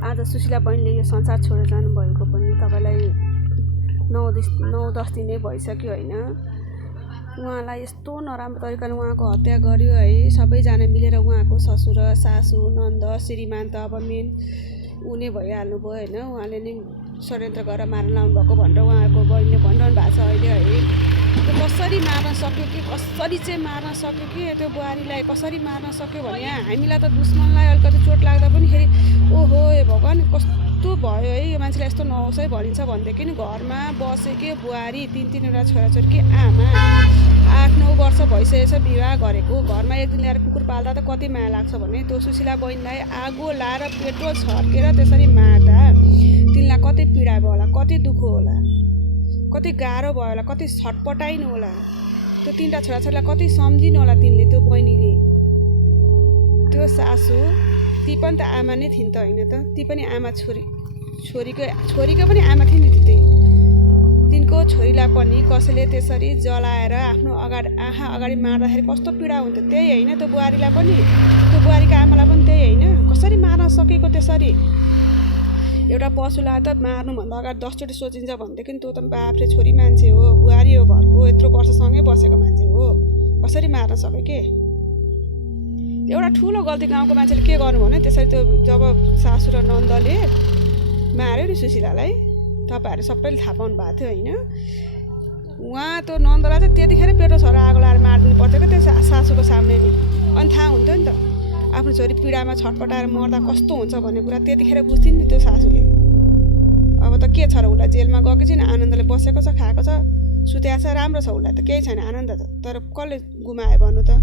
आज सुशीला बहिनीले यो संसार छोडेर जानुभएको पनि तपाईँलाई 9-10 दिनै भइसक्यो होइन। उहाँलाई यस्तो नराम्रो तरिकाले उहाँको हत्या गर्यो है। सबैजना मिलेर उहाँको ससुर सासू नन्द श्रीमान त अब मेन उनी भइहाल्नुभयो होइन। उहाँले नि षड्यन्त्र गरेर मार्न लाउनु भएको भनेर उहाँको बहिनीले भनिरहनु भएको छ अहिले है। त्यो कसरी मार्न सक्यो कि कसरी चाहिँ मार्न सक्यो कि त्यो बुहारीलाई कसरी मार्न सक्यो भने हामीलाई त दुश्मनलाई अलिकति चोट लाग्दा पनि फेरि ओहो ए भगवान् कस्तो भयो है यो मान्छेलाई यस्तो नहोस् है भनिन्छ भनेदेखि नि घरमा बसेकै बुहारी 3-3वटा छोराछोरीकी आमा 8-9 वर्ष भइसकेको छ विवाह गरेको। घरमा एक दिन ल्याएर कुकुर पाल्दा त कति माया लाग्छ भने त्यो सुशीला बहिनीलाई आगो लाएर पेट्रोल छर्केर त्यसरी मार्दा तिनलाई कति पीडा भयो होला, कति दुःख होला, कति गाह्रो भयो होला, कति छटपटाइनु होला। त्यो 3टा छोराछोरीलाई कति सम्झिनु होला तिनले। त्यो बहिनीले त्यो सासू ती पनि त आमा नै थिइन् त होइन त। ती पनि आमा छोरीको पनि आमा थिइन् नि। त्यही तिनको छोरीलाई पनि कसैले त्यसरी जलाएर आफ्नो आँखा अगाडि मार्दाखेरि कस्तो पीडा हुन्थ्यो। त्यही होइन त्यो बुहारीलाई पनि, त्यो बुहारीको आमालाई पनि त्यही होइन। कसरी मार्न सकेको त्यसरी। एउटा पशुलाई त मार्नुभन्दा अगाडि 10 चोटि सोचिन्छ भनेदेखि त्यो त बाफ्रे छोरी मान्छे हो, बुहारी हो, घरको यत्रो वर्षसँगै बसेको मान्छे हो, कसरी मार्न सक्यो के। एउटा ठुलो गल्ती गाउँको मान्छेले के गर्नु भने त्यसरी त्यो जब सासू र नन्दले मार्यो नि सुशीलालाई तपाईँहरू सबैले थाहा पाउनु भएको थियो होइन। उहाँ त्यो नन्दलाई चाहिँ त्यतिखेर पेट्रोल छरेर आगो लाएर मारिदिनु पर्थ्यो क्या त्यो सासूको सामने नि। अनि थाहा हुन्थ्यो नि त आफ्नो छोरी पीडामा छटपटाएर मर्दा कस्तो हुन्छ भन्ने कुरा त्यतिखेर बुझ्थिन् नि त्यो सासूले। अब त के छ र उसलाई जेलमा गएको छैन, आनन्दले बसेको छ, खाएको छ, सुत्या छ, राम्रो छ उसलाई त केही छैन आनन्द त। तर कसले गुमायो भन्नु त।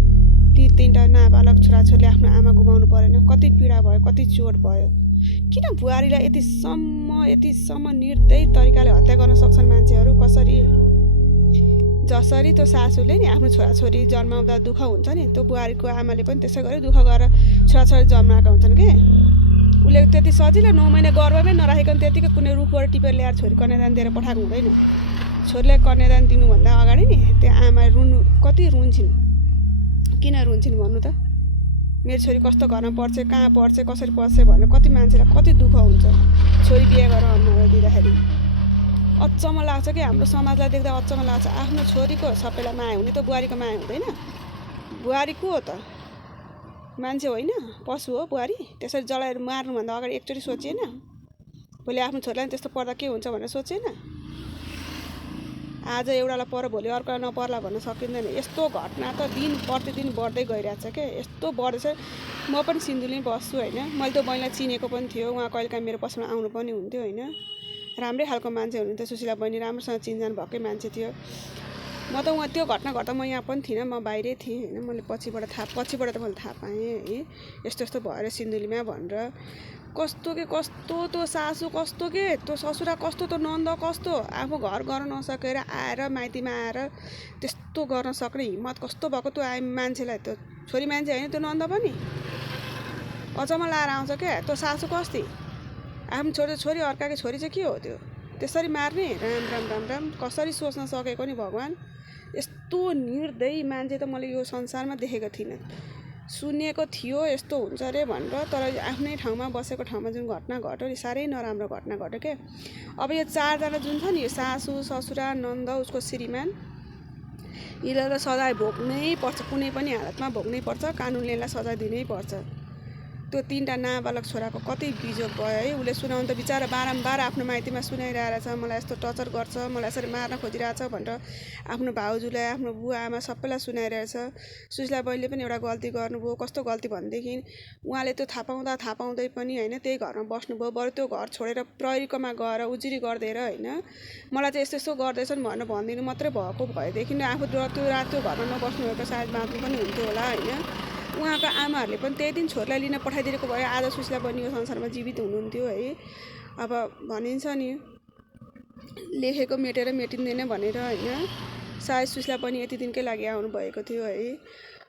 ती 3टा नाबालक छोराछोरीले आफ्नो आमा गुमाउनु परेन। कति पीडा भयो, कति चोट भयो। किन बुहारीलाई यतिसम्म निर्दयी तरिकाले हत्या गर्न सक्छन् मान्छेहरू कसरी। जसरी त्यो सासूले नि आफ्नो छोराछोरी जन्माउँदा दुःख हुन्छ नि त्यो बुहारीको आमाले पनि त्यसै गरी दुःख गरेर छोराछोरी जन्माएका हुन्छन् के। उसले त्यति सजिलो 9 महिना गर्भमै नराखिकन त्यतिकै कुनै रुखबाट टिपेर ल्याएर छोरी कन्यादान दिएर पठाएको हुँदैन। छोरीलाई कन्यादान दिनुभन्दा अगाडि नि त्यो आमा कति रुन्छन्। किन रुन्छन् भन्नु त। मेरो छोरी कस्तो घरमा पढ्छ, कहाँ पढ्छ, कसरी पढ्छ भनेर कति मान्छेलाई कति दुःख हुन्छ छोरी बिहे गरेर अन्य दिँदाखेरि। अचम्म लाग्छ कि हाम्रो समाजलाई देख्दा अचम्म लाग्छ। आफ्नो छोरीको सबैलाई माया हुने त बुहारीको माया हुँदैन। बुहारी को हो त, मान्छे होइन पशु हो बुहारी। त्यसरी जलाएर मार्नुभन्दा अगाडि एकचोटि सोचिएन भोलि आफ्नो छोरीलाई त्यस्तो पर्दा के हुन्छ भनेर सोचिएन। आज एउटालाई पर भोलि अर्कोलाई नपर्ला भन्न सकिँदैन। यस्तो घटना त दिन प्रतिदिन बढ्दै गइरहेछ क्या। यस्तो बढ्दैछ। म पनि सिन्धुलीमै बस्छु होइन। मैले त्यो बहिनीलाई चिनेको पनि थियो। उहाँ कहिलेकाहीँ मेरो पसलमा आउनु पनि हुन्थ्यो होइन। राम्रै खालको मान्छे हुनुहुन्थ्यो सुशीला बहिनी, राम्रोसँग चिनजान भएकै मान्छे थियो। म त उहाँ त्यो घटना घट्दा म यहाँ पनि थिइनँ, म बाहिरै थिएँ होइन। मैले पछिबाट त मैले थाहा पाएँ है यस्तो भएर सिन्धुलीमा भनेर। कस्तो त्यो सासू कस्तो के, त्यो ससुरा कस्तो, त्यो नन्द कस्तो, आफू घर गर्न नसकेर आएर माइतीमा आएर त्यस्तो गर्न सक्ने हिम्मत कस्तो भएको त्यो मान्छेलाई। त्यो छोरी मान्छे होइन त्यो नन्द पनि अचम्म लाएर आउँछ क्या। त्यो सासू कस्ती आफ्नो छोरी अर्काको छोरी चाहिँ के हो त्यो त्यसरी मार्ने। राम कसरी सोच्न सकेको नि भगवान्। यस्तो निर्दयी मान्छे त मैले यो संसारमा देखेको थिइनँ। सुनेको थियो यस्तो हुन्छ अरे भनेर, तर आफ्नै ठाउँमा बसेको ठाउँमा जुन घटना घट्यो नि साह्रै नराम्रो घटना घट्यो क्या। अब यो 4जना जुन छ नि यो सासू ससुरा नन्द उसको श्रीमान यिनीलाई त सजाय भोग्नै पर्छ, कुनै पनि हालतमा भोग्नै पर्छ। कानुनले यसलाई सजाय दिनै पर्छ। त्यो 3टा नाबालक छोराको कति बिजोग भयो है। उसले सुनाउनु त बिचारा बारम्बार आफ्नो माइतीमा सुनाइरहेछ, मलाई यस्तो टर्चर गर्छ, मलाई यसरी मार्न खोजिरहेछ भनेर आफ्नो भाउजूलाई आफ्नो बुवा आमा सबैलाई सुनाइरहेछ। सुशीला बहिनीले पनि एउटा गल्ती गर्नुभयो। कस्तो गल्ती भनेदेखि उहाँले त्यो थाहा पाउँदै पनि होइन त्यही घरमा बस्नुभयो। बरु त्यो घर छोडेर प्रहरीकोमा गएर उजुरी गरिदिएर होइन मलाई चाहिँ यस्तो गर्दैछन् भनेर भनिदिनु मात्रै भएको भएदेखि आफू त्यो रात त्यो घरमा नबस्नु भएको सायद बाँच्नु पनि हुन्थ्यो होला होइन। उहाँको आमाहरूले पनि त्यही दिन छोरीलाई लिन पठाइदिएको भए आज सुशीला बहिनी यो संसारमा जीवित हुनुहुन्थ्यो है। अब भनिन्छ नि लेखेको मेटेर मेटिँदैन भनेर होइन। सायद सुशीला बहिनी यति दिनकै लागि आउनुभएको थियो है।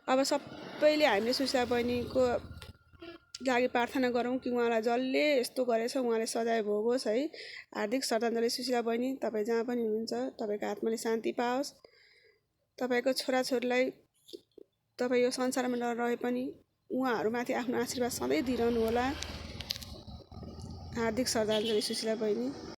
अब सबैले हामीले सुशीला बहिनीको लागि प्रार्थना गरौँ कि उहाँलाई जसले यस्तो गरेछ उहाँले सजाय भोगोस् है। हार्दिक श्रद्धाञ्जली सुशीला बहिनी, तपाईँ जहाँ पनि हुनुहुन्छ तपाईँको आत्माले शान्ति पाओस्। तपाईँको छोराछोरीलाई तपाईँ यो संसारमा नरहे पनि उहाँहरूमाथि आफ्नो आशीर्वाद सधैँ दिइरहनु होला। हार्दिक श्रद्धाञ्जली सुशीला बहिनी।